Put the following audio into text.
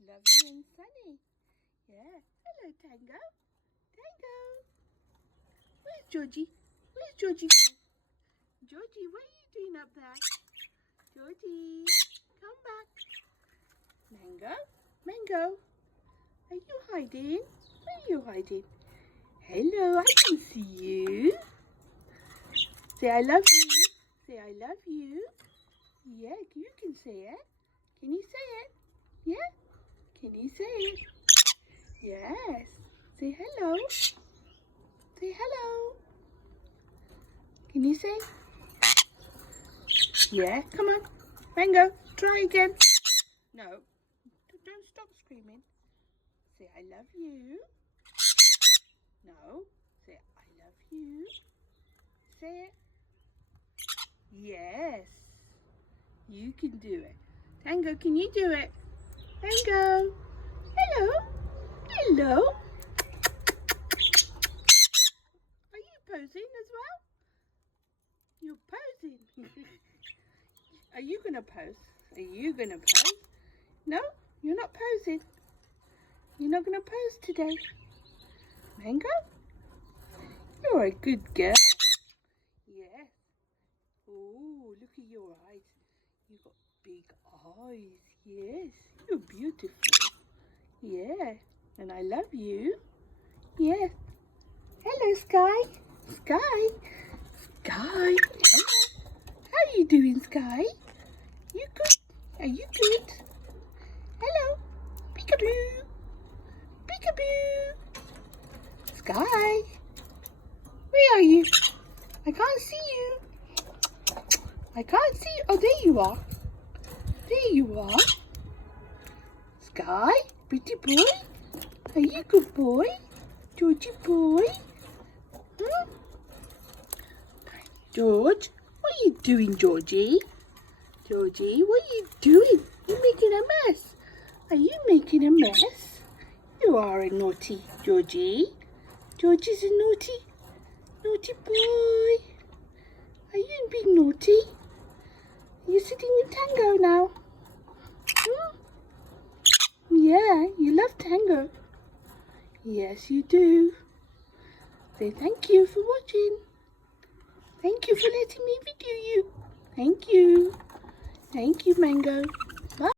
lovely and sunny. Yeah. Hello, Tango. Tango. Where's Georgie? Where's Georgie gone? Georgie, what are you doing up there? Georgie, come back. Mango? Mango? Are you hiding? Where are you hiding? Hello, I can see you. Say I love you. Say I love you. Yeah, you can say it. Can you say it? Yeah? Can you say it? Yes. Say hello. Say hello. Can you say? Yeah, come on. Mango, try again. No, don't stop screaming. Say I love you. No, say I love you. Say it. Yes, you can do it. Tango, can you do it? Tango. Hello. Hello. Are you posing as well? You're posing. Are you going to pose? Are you going to pose? No, you're not posing. You're not going to pose today. Mango? You're a good girl. Yes. Oh, look at your eyes. You've got big eyes. Yes, you're beautiful. Yeah, and I love you. Yes. Hello, Sky. Sky. Sky. Hello. How are you doing, Sky? You good? Are you good? Hello. Peekaboo. Peekaboo. Sky. Where are you? I can't see you. I can't see you. Oh, there you are. There you are. Sky, pretty boy. Are you a good boy? Georgie boy? Hmm? George, what are you doing, Georgie? Georgie, what are you doing? You're making a mess. Are you making a mess? You are a naughty Georgie. Georgie's a naughty boy. Are you being naughty? You're sitting with Tango now. Hmm? Yeah, you love Tango. Yes, you do. Say thank you for watching. Thank you for letting me video you. Thank you. Thank you, Mango.